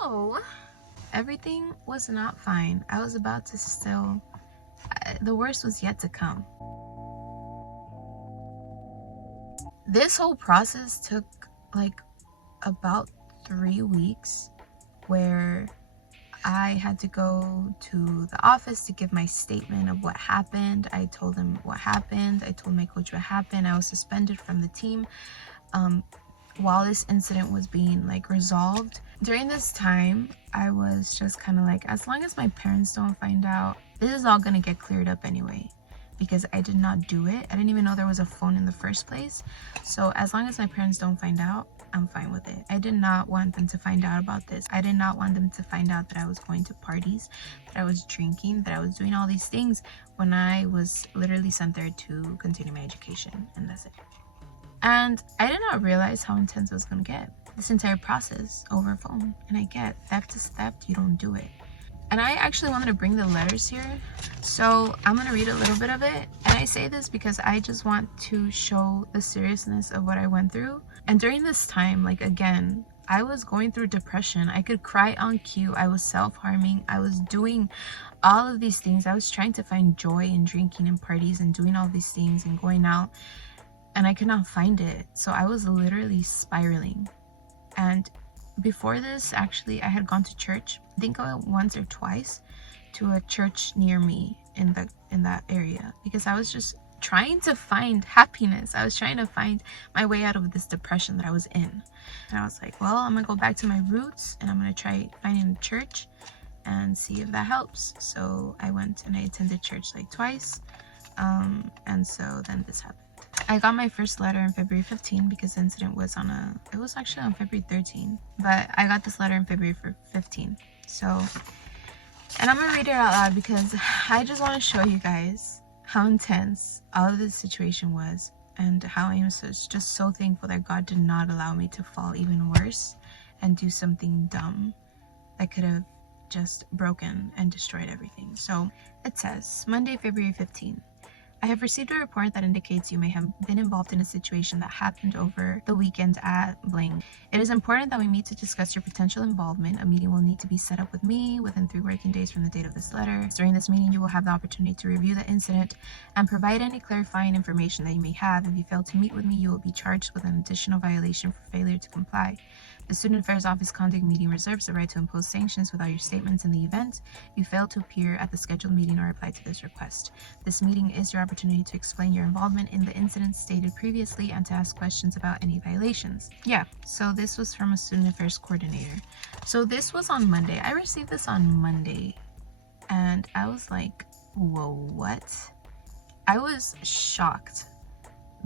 So, everything was not fine. I was about to still, the worst was yet to come. This whole process took like about 3 weeks, where I had to go to the office to give my statement of what happened. I told them what happened. I told my coach what happened. I was suspended from the team while this incident was being like resolved. During this time, I was just kind of like, as long as my parents don't find out, this is all gonna get cleared up anyway, because I did not do it. I didn't even know there was a phone in the first place. So as long as my parents don't find out, I'm fine with it. I did not want them to find out about this. I did not want them to find out that I was going to parties, that I was drinking, that I was doing all these things when I was literally sent there to continue my education, and that's it. And I did not realize how intense it was going to get. This entire process over phone. And I get theft is theft, you don't do it. And I actually wanted to bring the letters here. So I'm going to read a little bit of it. And I say this because I just want to show the seriousness of what I went through. And during this time, like again, I was going through depression. I could cry on cue. I was self-harming. I was doing all of these things. I was trying to find joy in drinking and parties and doing all these things and going out. And I could not find it. So I was literally spiraling. And before this, actually, I had gone to church. I think I went once or twice to a church near me in that area, because I was just trying to find happiness. I was trying to find my way out of this depression that I was in. And I was like, well, I'm gonna go back to my roots and I'm gonna try finding a church and see if that helps. So I went and I attended church like twice. And so then this happened. I got my first letter on February 15 because the incident was it was actually on February 13, but I got this letter in February 15. So, and I'm gonna read it out loud because I just want to show you guys how intense all of this situation was, and how I am just so thankful that God did not allow me to fall even worse and do something dumb that could have just broken and destroyed everything. So it says, Monday, February 15. I have received a report that indicates you may have been involved in a situation that happened over the weekend at bling. It is important that we meet to discuss your potential involvement. A meeting will need to be set up with me within 3 working days from the date of this letter. During this meeting, you will have the opportunity to review the incident and provide any clarifying information that you may have. If you fail to meet with me, you will be charged with an additional violation for failure to comply. The Student Affairs Office conduct meeting reserves the right to impose sanctions without your statements in the event you fail to appear at the scheduled meeting or reply to this request. This meeting is your opportunity to explain your involvement in the incident stated previously and to ask questions about any violations. Yeah, so this was from a Student Affairs coordinator. So this was on Monday. I received this on Monday and I was like, whoa, what? I was shocked,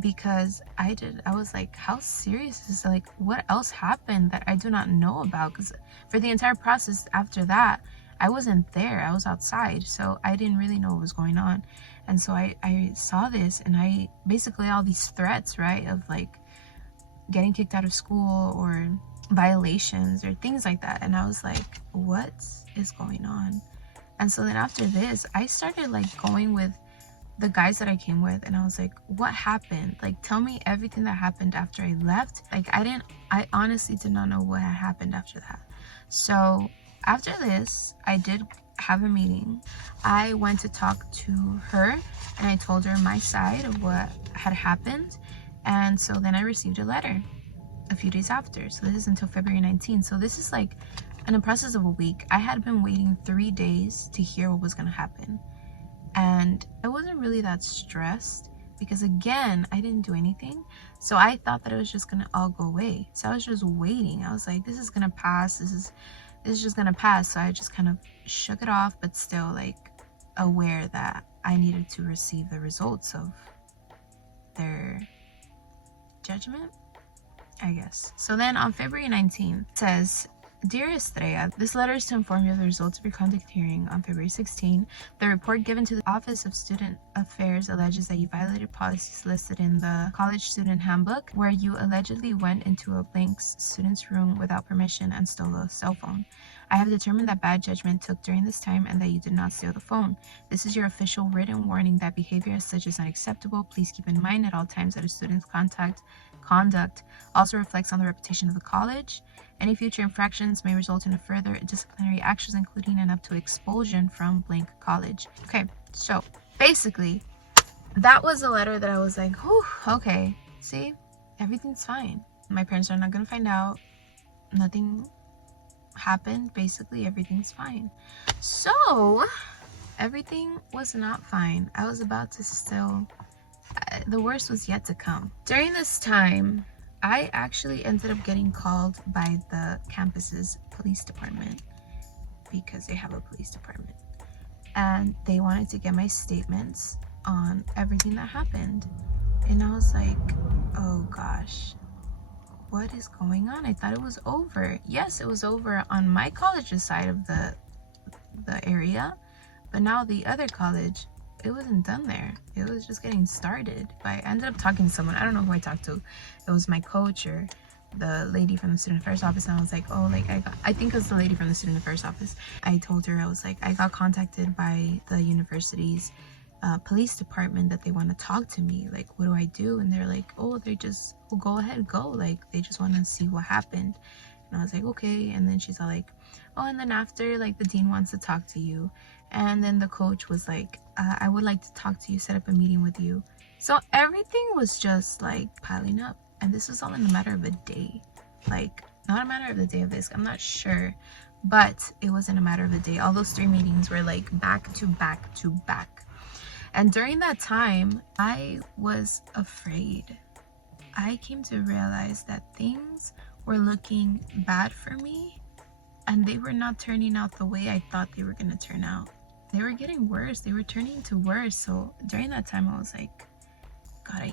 because I was like, how serious is this? Like, what else happened that I do not know about? Because for the entire process after that, I wasn't there. I was outside, so I didn't really know what was going on. And so I saw this, and I basically all these threats, right, of like getting kicked out of school or violations or things like that. And I was like, what is going on? And so then after this, I started like going with the guys that I came with, and I was like, what happened? Like, tell me everything that happened after I left. Like, I honestly did not know what had happened after that. So after this, I did have a meeting. I went to talk to her and I told her my side of what had happened. And so then I received a letter a few days after. So this is until February 19th. So this is like in the process of a week. I had been waiting 3 days to hear what was going to happen. And I wasn't really that stressed because, again, I didn't do anything. So I thought that it was just gonna all go away. So I was just waiting. I was like, this is gonna pass. This is just gonna pass. So I just kind of shook it off, but still like aware that I needed to receive the results of their judgment, I guess. So then on February 19th, it says, Dear Estrella, this letter is to inform you of the results of your conduct hearing on February 16. The report given to the Office of Student Affairs alleges that you violated policies listed in the College Student Handbook, where you allegedly went into a blank student's room without permission and stole a cell phone. I have determined that bad judgment took during this time and that you did not steal the phone. This is your official written warning that behavior as such is unacceptable. Please keep in mind at all times that a student's conduct also reflects on the reputation of the college Any future infractions may result in a further disciplinary actions, including and up to expulsion from blank college. Okay, so basically, that was a letter that I was like, whew, okay, see, everything's fine. My parents are not gonna find out. Nothing happened. Basically, everything's fine. So, everything was not fine. I was about to still, the worst was yet to come. During this time, I actually ended up getting called by the campus's police department, because they have a police department, and they wanted to get my statements on everything that happened. And I was like, oh gosh, what is going on? I thought it was over. Yes, it was over on my college's side of the area, but now the other college, it wasn't done there. It was just getting started. But I ended up talking to someone. I don't know who I talked to. It was my coach or the lady from the student affairs office, and I was like, oh, like I think it was the lady from the student affairs office. I told her, I was like, I got contacted by the university's police department that they want to talk to me. Like, what do I do? And they're like, oh, they just, well, go ahead, go. Like, they just want to see what happened. And I was like, okay. And then she's all like, oh, and then after, like, the dean wants to talk to you. And then the coach was like, I would like to talk to you, set up a meeting with you. So everything was just like piling up. And this was all in a matter of a day. Like, not a matter of the day of this, I'm not sure, but it was in a matter of a day. All those 3 meetings were like back to back to back. And during that time, I was afraid. I came to realize that things were looking bad for me, and they were not turning out the way I thought they were going to turn out. They were getting worse. They were turning to worse. So during that time, I was like, God, I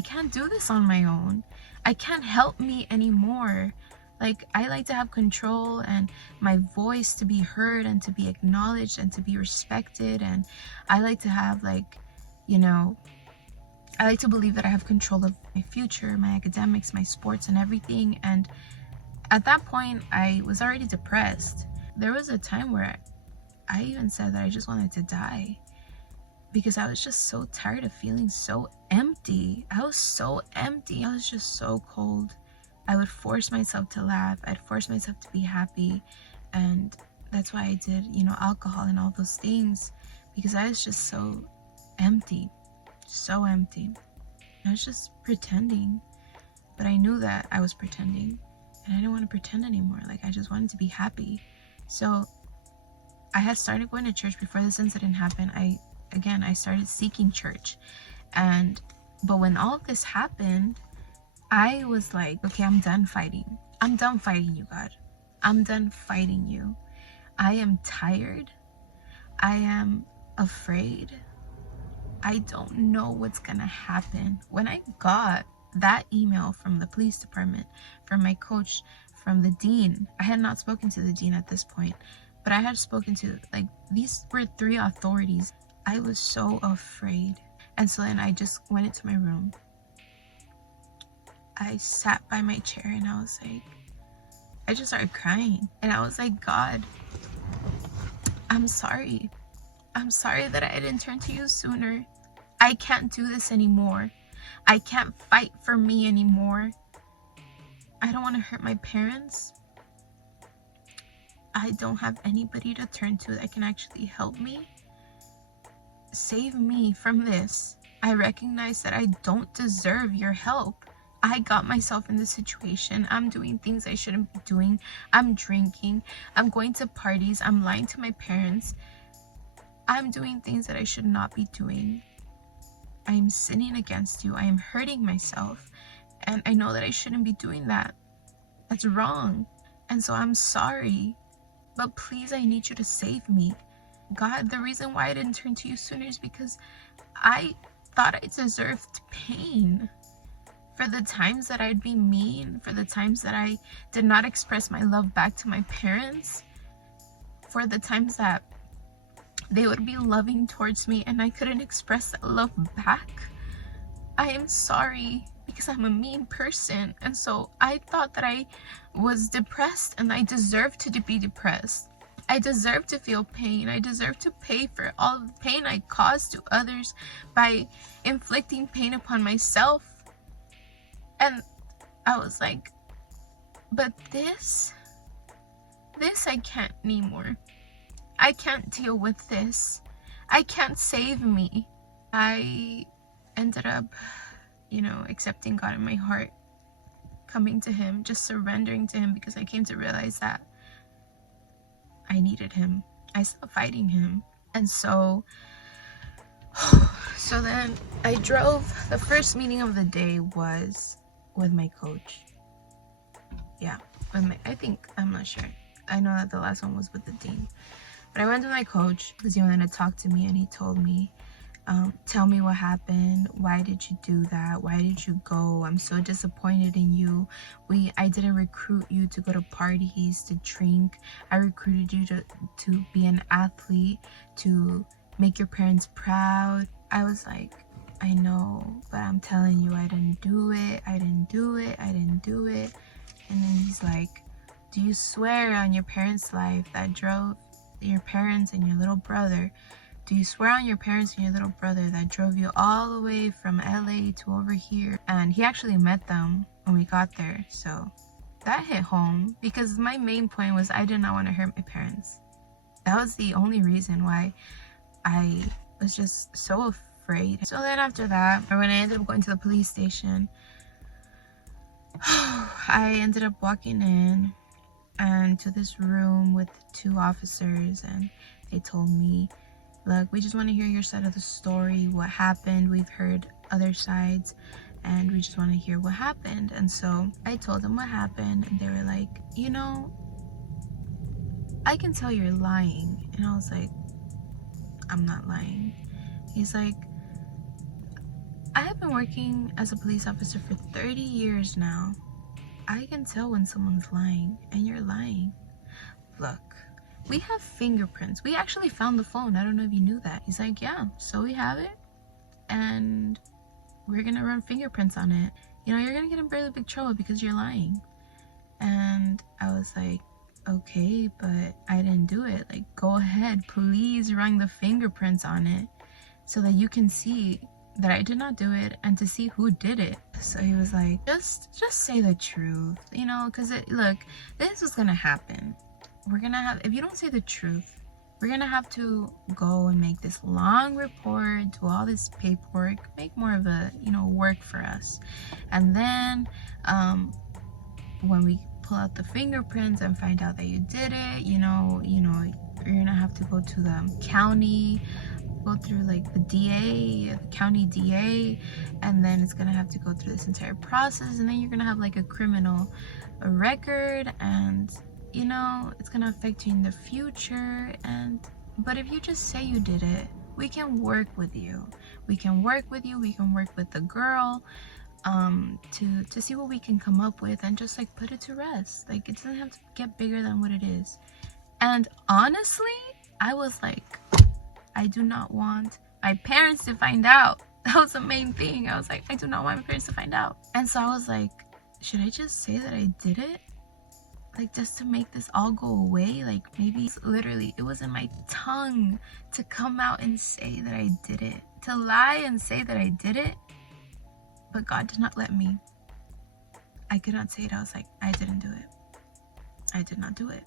can't do this on my own. I can't help me anymore. Like, I like to have control and my voice to be heard and to be acknowledged and to be respected. And I like to have, like, you know, I like to believe that I have control of my future, my academics, my sports, and everything. And at that point, I was already depressed. There was a time where I even said that I just wanted to die, because I was just so tired of feeling so empty. I was so empty. I was just so cold. I would force myself to laugh. I'd force myself to be happy. And that's why I did, you know, alcohol and all those things, because I was just so empty. So empty. I was just pretending. But I knew that I was pretending. And I didn't want to pretend anymore. Like, I just wanted to be happy. So I had started going to church before this incident happened. I started seeking church. But when all of this happened, I was like, okay, I'm done fighting. I'm done fighting you, God. I'm done fighting you. I am tired. I am afraid. I don't know what's gonna happen. When I got that email from the police department, from my coach, from the dean, I had not spoken to the dean at this point, but I had spoken to, like, these were 3 authorities. I was so afraid. And so then I just went into my room. I sat by my chair and I was like, I just started crying. And I was like, God, I'm sorry. I'm sorry that I didn't turn to you sooner. I can't do this anymore. I can't fight for me anymore. I don't want to hurt my parents. I don't have anybody to turn to that can actually help me. Save me from this. I recognize that I don't deserve your help. I got myself in this situation. I'm doing things I shouldn't be doing. I'm drinking. I'm going to parties. I'm lying to my parents. I'm doing things that I should not be doing. I am sinning against you. I am hurting myself. And I know that I shouldn't be doing that. That's wrong. And so I'm sorry. But please, I need you to save me. God, the reason why I didn't turn to you sooner is because I thought I deserved pain. For the times that I'd be mean, for the times that I did not express my love back to my parents, for the times that they would be loving towards me and I couldn't express that love back. I am sorry, because I'm a mean person. And so I thought that I was depressed and I deserved to be depressed. I deserve to feel pain. I deserve to pay for all of the pain I caused to others by inflicting pain upon myself. And I was like, But this I can't anymore. I can't deal with this. I can't save me. I ended up, accepting God in my heart, coming to him, just surrendering to him, because I came to realize that I needed him. I stopped fighting him. And so then I drove. The first meeting of the day was with my coach. Yeah, I'm not sure. I know that the last one was with the dean. But I went to my coach because he wanted to talk to me, and he told me, tell me what happened. Why did you do that? Why did you go? I'm so disappointed in you. I didn't recruit you to go to parties, to drink. I recruited you to be an athlete, to make your parents proud. I was like, I know, but I'm telling you, I didn't do it. I didn't do it. I didn't do it. And then he's like, do you swear on your parents' life that drove your parents and your little brother? Do you swear on your parents and your little brother that drove you all the way from LA to over here? And he actually met them when we got there. So that hit home, because my main point was I did not want to hurt my parents. That was the only reason why I was just so afraid. So then after that, when I ended up going to the police station, I ended up walking in and to this room with 2 officers, and they told me, look, we just want to hear your side of the story, what happened. We've heard other sides, and we just want to hear what happened. And so I told them what happened, and they were like, I can tell you're lying. And I was like, I'm not lying. He's like, I have been working as a police officer for 30 years now. I can tell when someone's lying, and you're lying. Look, we have fingerprints. We actually found the phone. I don't know if you knew that. He's like, yeah, so we have it, and we're gonna run fingerprints on it. You're gonna get in really big trouble because you're lying. And I was like, okay, but I didn't do it. Like, go ahead, please run the fingerprints on it so that you can see that I did not do it, and to see who did it. So he was like, just say the truth, because look, this is gonna happen. We're gonna have, if you don't say the truth, we're gonna have to go and make this long report, do all this paperwork, make more of a work for us. And then when we pull out the fingerprints and find out that you did it, you're gonna have to go to the county, go through like the DA, the county DA, and then it's gonna have to go through this entire process, and then you're gonna have like a criminal record, and it's gonna affect you in the future. But if you just say you did it, we can work with you. We can work with the girl, to see what we can come up with, and just like put it to rest. Like, it doesn't have to get bigger than what it is. And honestly, I was like, I do not want my parents to find out. That was the main thing. I was like, I do not want my parents to find out. And so I was like, should I just say that I did it? Like, just to make this all go away? Like, maybe literally it was in my tongue to come out and say that I did it, to lie and say that I did it. But God did not let me. I could not say it. I was like, I didn't do it. I did not do it.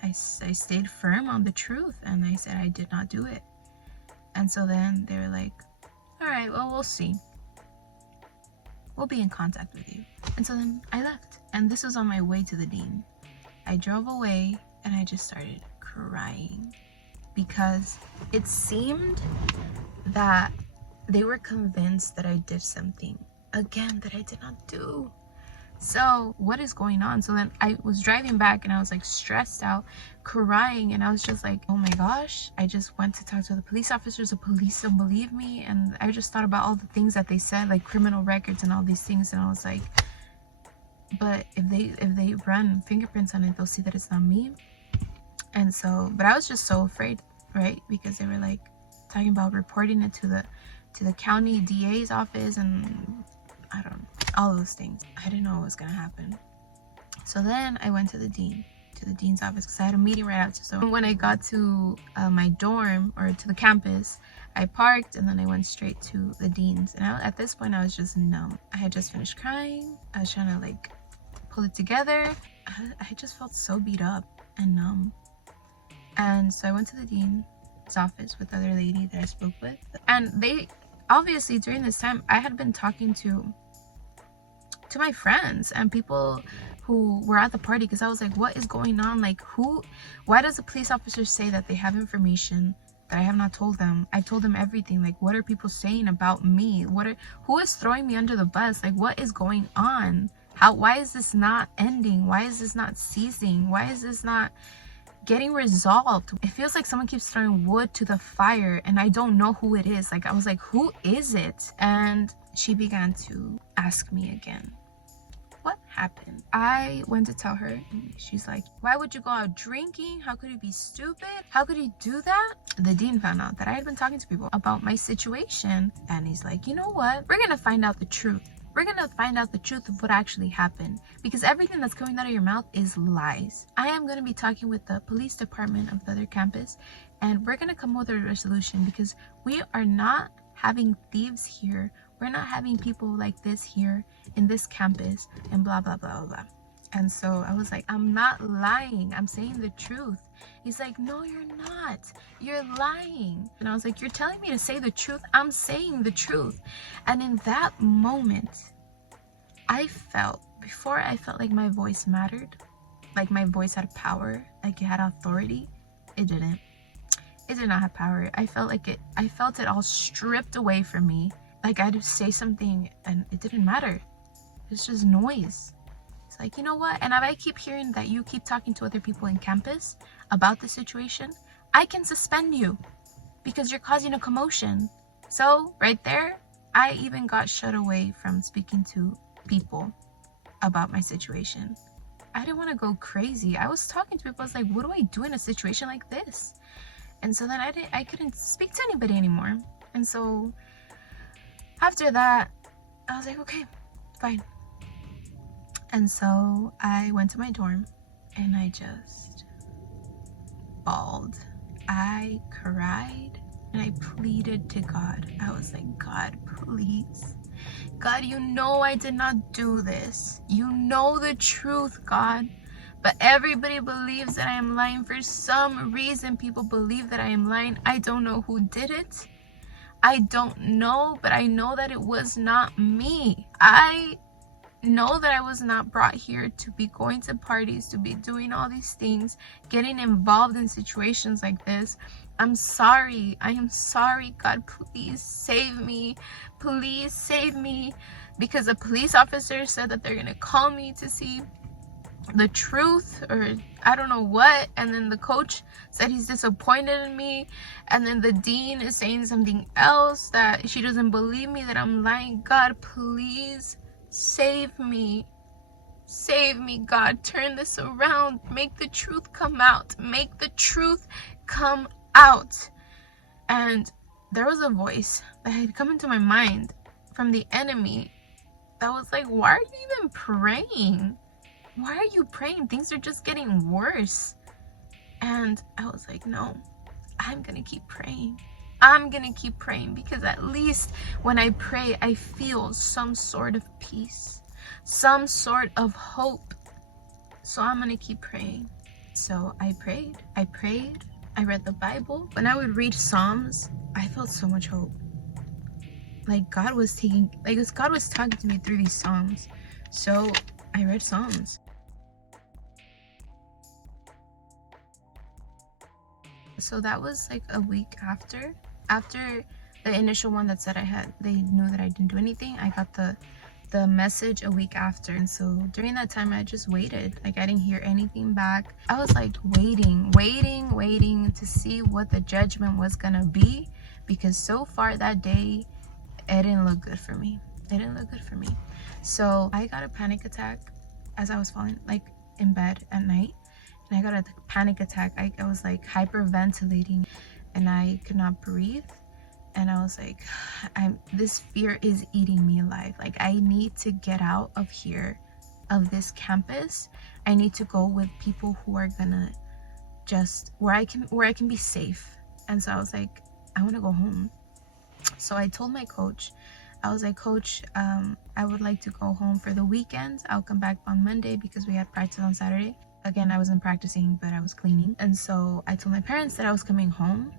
I stayed firm on the truth, and I said I did not do it. And so then they were like, all right, well, we'll see. We'll be in contact with you. And so then I left, and this was on my way to the dean. I drove away, and I just started crying, because it seemed that they were convinced that I did something, again, that I did not do. So what is going on? So then I was driving back, and I was like stressed out, crying, and I was just like, oh my gosh, I just went to talk to the police officers. The police don't believe me. And I just thought about all the things that they said, like criminal records and all these things, and I was like, but if they run fingerprints on it, they'll see that it's not me. And so, but I was just so afraid, right? Because they were like talking about reporting it to the county DA's office, and I don't know, all those things. I didn't know what was gonna happen. So then I went to the dean's office, because I had a meeting right after. So when I got to my dorm, or to the campus, I parked, and then I went straight to the dean's. And at this point, I was just numb. I had just finished crying. I was trying to like pull it together. I just felt so beat up and numb. And so I went to the dean's office with the other lady that I spoke with. And they, obviously during this time, I had been talking to my friends and people who were at the party, because I was like, what is going on? Like, why does a police officer say that they have information that I have not told them? I told them everything. Like, what are people saying about me? Who is throwing me under the bus? Like, what is going on? Why is this not ending? Why is this not ceasing? Why is this not getting resolved? It feels like someone keeps throwing wood to the fire and I don't know who it is. Like, I was like, who is it? And she began to ask me again, what happened? I went to tell her and she's like, why would you go out drinking? How could you be stupid? How could you do that? The dean found out that I had been talking to people about my situation, and he's like, you know what? We're gonna find out the truth. We're gonna find out the truth of what actually happened, because everything that's coming out of your mouth is lies. I am gonna be talking with the police department of the other campus, and we're gonna come up with a resolution, because we are not having thieves here. We're not having people like this here in this campus, and blah, blah, blah, blah. And so I was like, I'm not lying. I'm saying the truth. He's like, no, you're not. You're lying. And I was like, you're telling me to say the truth? I'm saying the truth. And in that moment, before I felt like my voice mattered, like my voice had power, like it had authority. It didn't. It did not have power. I felt it all stripped away from me. Like, I'd say something and it didn't matter. It's just noise. It's like, you know what? And if I keep hearing that you keep talking to other people in campus about the situation, I can suspend you because you're causing a commotion. So right there, I even got shut away from speaking to people about my situation. I didn't want to go crazy. I was talking to people. I was like, what do I do in a situation like this? And so then I couldn't speak to anybody anymore. And so after that, I was like, okay, fine. And so I went to my dorm and I just bawled. I cried and I pleaded to God. I was like, God, please. God, you know I did not do this. You know the truth, God. But everybody believes that I am lying. For some reason, people believe that I am lying. I don't know who did it. I don't know, but I know that it was not me. I know that I was not brought here to be going to parties, to be doing all these things, getting involved in situations like this. I'm sorry. I am sorry. God, please save me. Please save me. Because a police officer said that they're going to call me to see the truth, or I don't know what. And then the coach said he's disappointed in me. And then the dean is saying something else, that she doesn't believe me, that I'm lying. God, please save me. Save me, God. Turn this around. Make the truth come out. Make the truth come out. And there was a voice that had come into my mind from the enemy that was like, why are you even praying? Why are you praying? Things are just getting worse. And I was like, no, I'm gonna keep praying. I'm gonna keep praying, because at least when I pray, I feel some sort of peace, some sort of hope. So I'm gonna keep praying. So I prayed. I read the Bible. When I would read Psalms, I felt so much hope. Like God was talking to me through these Psalms. So I read Psalms. So that was like a week after the initial one that said they knew that I didn't do anything. I got the message a week after. And so during that time, I just waited. Like, I didn't hear anything back. I was like waiting to see what the judgment was gonna be, because so far that day, it didn't look good for me. So I got a panic attack as I was falling, like, in bed at night. And I got a panic attack. I was like hyperventilating and I could not breathe. And I was like, this fear is eating me alive. Like, I need to get out of here, of this campus. I need to go with people who are gonna just, where I can be safe. And so I was like, I want to go home. So I told my coach, I was like, Coach, I would like to go home for the weekend. I'll come back on Monday because we had practice on Saturday. Again, I wasn't practicing, but I was cleaning. And so I told my parents that I was coming home,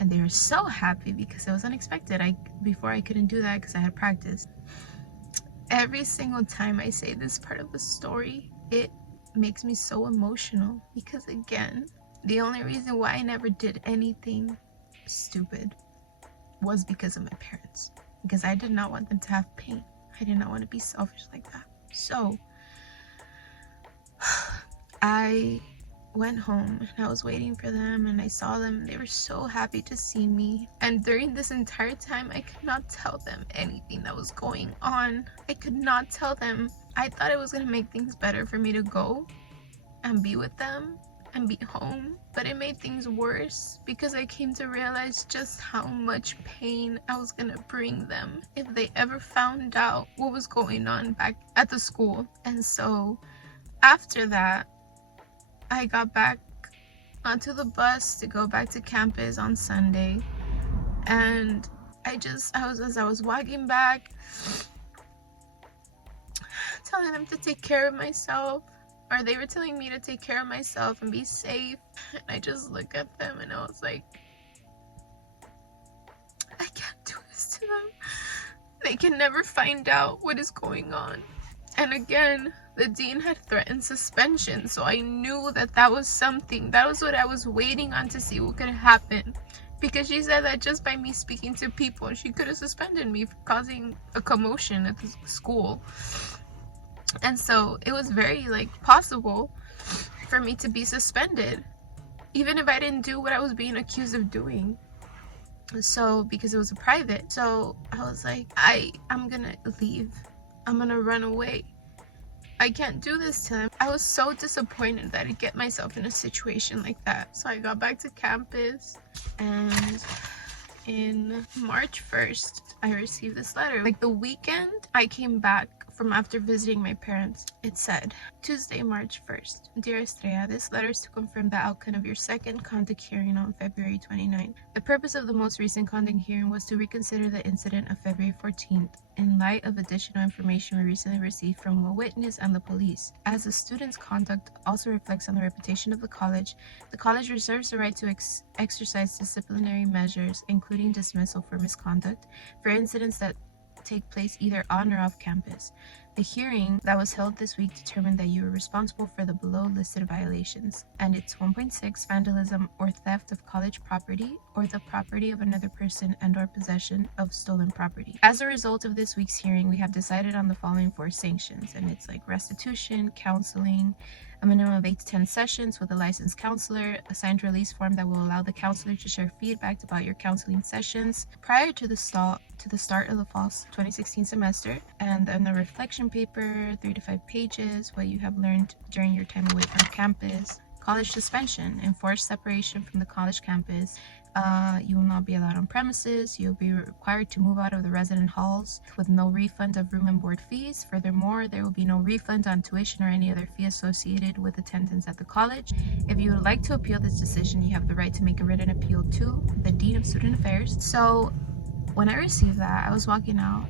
and they were so happy because it was unexpected. Before I couldn't do that because I had practice. Every single time I say this part of the story, it makes me so emotional because, again, the only reason why I never did anything stupid was because of my parents, because I did not want them to have pain. I did not want to be selfish like that. So I went home and I was waiting for them, and I saw them. They were so happy to see me, and during this entire time I could not tell them anything that was going on. I could not tell them. I thought it was going to make things better for me to go and be with them and be home, but it made things worse because I came to realize just how much pain I was gonna bring them if they ever found out what was going on back at the school. And so after that, I got back onto the bus to go back to campus on Sunday, and as I was walking back, telling them to take care of myself, or they were telling me to take care of myself and be safe. And I just look at them and I was like, I can't do this to them. They can never find out what is going on. And again, the dean had threatened suspension, so I knew that was something. That was what I was waiting on to see what could happen. Because she said that just by me speaking to people, she could have suspended me for causing a commotion at the school. And so it was very possible for me to be suspended, even if I didn't do what I was being accused of doing. So because it was a private, so I was like, I'm gonna leave. I'm gonna run away. I can't do this to them. I was so disappointed that I'd get myself in a situation like that. So I got back to campus, and in March 1st, I received this letter. The weekend I came back from after visiting my parents, it said, Tuesday, March 1st. Dear Estrella, this letter is to confirm the outcome of your second conduct hearing on February 29th. The purpose of the most recent conduct hearing was to reconsider the incident of February 14th in light of additional information we recently received from a witness and the police. As the student's conduct also reflects on the reputation of the college reserves the right to exercise disciplinary measures, including dismissal for misconduct, for incidents that take place either on or off campus. The hearing that was held this week determined that you were responsible for the below listed violations, and it's 1.6 vandalism or theft of college property or the property of another person and or possession of stolen property. As a result of this week's hearing, we have decided on the following 4 sanctions, and it's restitution, counseling, a minimum of 8 to 10 sessions with a licensed counselor, a signed release form that will allow the counselor to share feedback about your counseling sessions prior to the start of the fall 2016 semester, and then a reflection paper, 3 to 5 pages, what you have learned during your time away from campus. College suspension, enforced separation from the college campus. You will not be allowed on premises. You'll be required to move out of the resident halls with no refund of room and board fees. Furthermore, there will be no refund on tuition or any other fee associated with attendance at the college. If you would like to appeal this decision, you have the right to make a written appeal to the Dean of Student Affairs. So when I received that, I was walking out.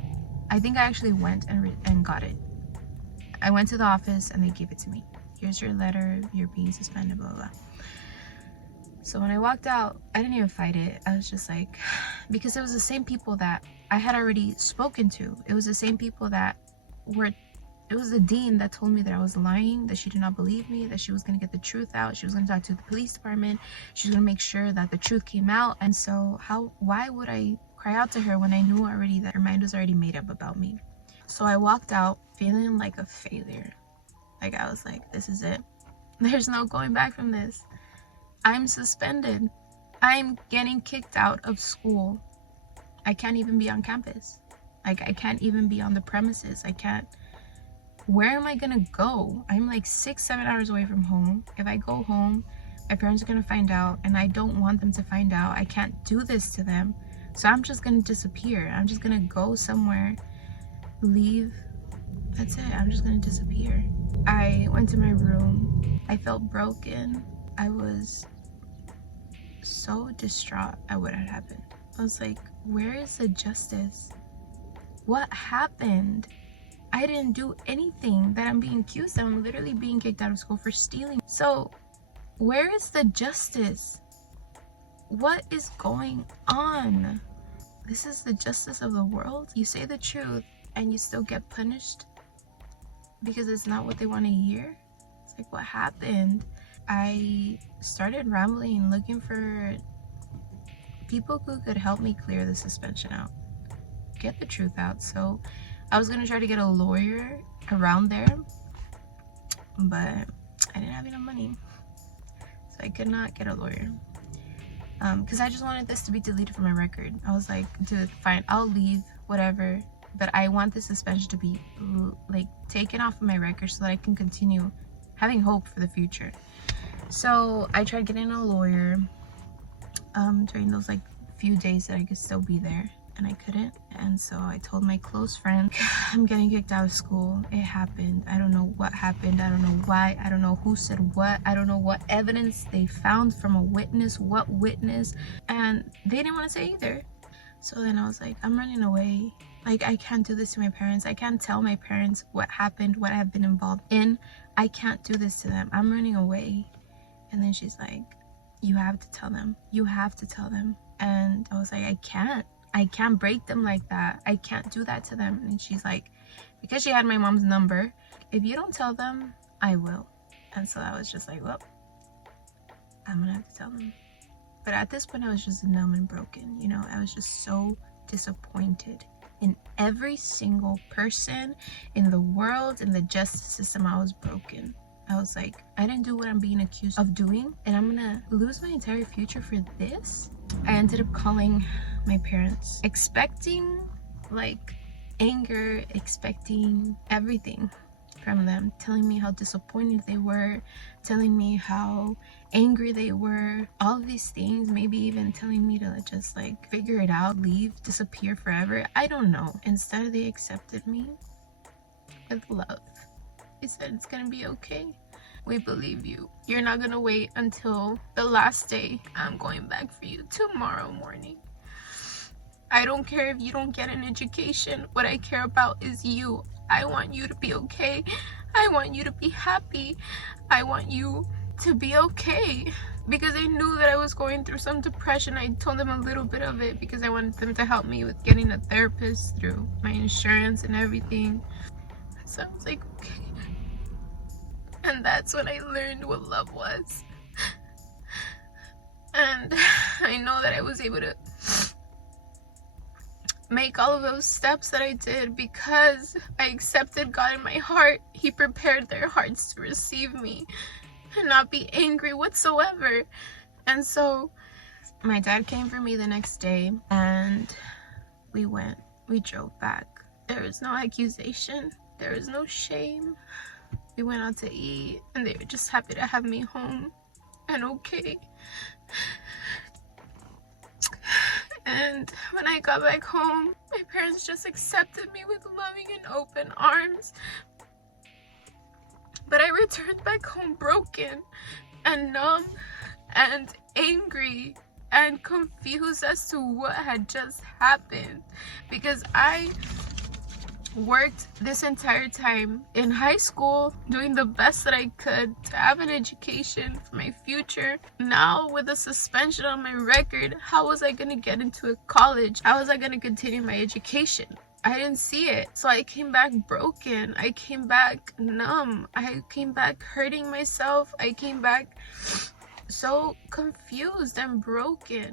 I think I actually went and got it. I went to the office and they gave it to me. Here's your letter, you're being suspended, blah, blah, blah. So when I walked out, I didn't even fight it. I was just because it was the same people that I had already spoken to. It was the same people it was the dean that told me that I was lying, that she did not believe me, that she was going to get the truth out. She was going to talk to the police department. She was going to make sure that the truth came out. And so why would I cry out to her when I knew already that her mind was already made up about me? So I walked out feeling like a failure. I was like, this is it. There's no going back from this. I'm suspended. I'm getting kicked out of school. I can't even be on campus. I can't even be on the premises. I can't. Where am I gonna go? I'm 6-7 hours away from home. If I go home, my parents are gonna find out, and I don't want them to find out. I can't do this to them. So I'm just gonna disappear. I'm just gonna go somewhere, leave. That's it. I'm just gonna disappear. I went to my room. I felt broken. I was so distraught at what had happened. I was like, where is the justice? What happened? I didn't do anything that I'm being accused of. I'm literally being kicked out of school for stealing. So where is the justice? What is going on? This is the justice of the world? You say the truth and you still get punished because it's not what they want to hear? It's like, what happened? I started rambling, looking for people who could help me clear the suspension out, get the truth out. So I was gonna try to get a lawyer around there, but I didn't have enough money, so I could not get a lawyer. Because I just wanted this to be deleted from my record. I was like, dude, fine, I'll leave, whatever, but I want the suspension to be like taken off of my record so that I can continue having hope for the future. So I tried getting a lawyer during those like few days that I could still be there, and I couldn't. And so I told my close friend, I'm getting kicked out of school. It happened. I don't know what happened. I don't know why. I don't know who said what. I don't know what evidence they found from a witness, what witness, and they didn't want to say either. So then I was like, I'm running away. Like, I can't do this to my parents. I can't tell my parents what happened, what I've been involved in. I can't do this to them. I'm running away. And then she's like, you have to tell them. You have to tell them. And I was like, I can't break them like that. I can't do that to them. And she's like, because she had my mom's number, if you don't tell them, I will. And so I was just like, well, I'm gonna have to tell them. But at this point, I was just numb and broken. You know, I was just so disappointed in every single person in the world, in the justice system. I was broken. I was like, I didn't do what I'm being accused of doing, and I'm gonna lose my entire future for this? I ended up calling my parents, expecting like anger, expecting everything from them, telling me how disappointed they were, telling me how angry they were, all of these things, maybe even telling me to just like figure it out, leave, disappear forever. I don't know. Instead, they accepted me with love. They said, it's gonna be okay. We believe you. You're not gonna wait until the last day. I'm going back for you tomorrow morning. I don't care if you don't get an education. What I care about is you. I want you to be okay. I want you to be happy. I want you to be okay. Because I knew that I was going through some depression. I told them a little bit of it because I wanted them to help me with getting a therapist through my insurance and everything. So I was like, okay. And that's when I learned what love was. And I know that I was able to make all of those steps that I did because I accepted God in my heart. He prepared their hearts to receive me and not be angry whatsoever. And so my dad came for me the next day, and we drove back. There was no accusation. There was no shame. We went out to eat, and they were just happy to have me home and okay. And when I got back home, my parents just accepted me with loving and open arms. But I returned back home broken and numb and angry and confused as to what had just happened, because I worked this entire time in high school doing the best that I could to have an education for my future. Now with a suspension on my record, how was I going to get into a college? How was I going to continue my education? I didn't see it. So I came back broken. I came back numb. I came back hurting myself. I came back so confused and broken.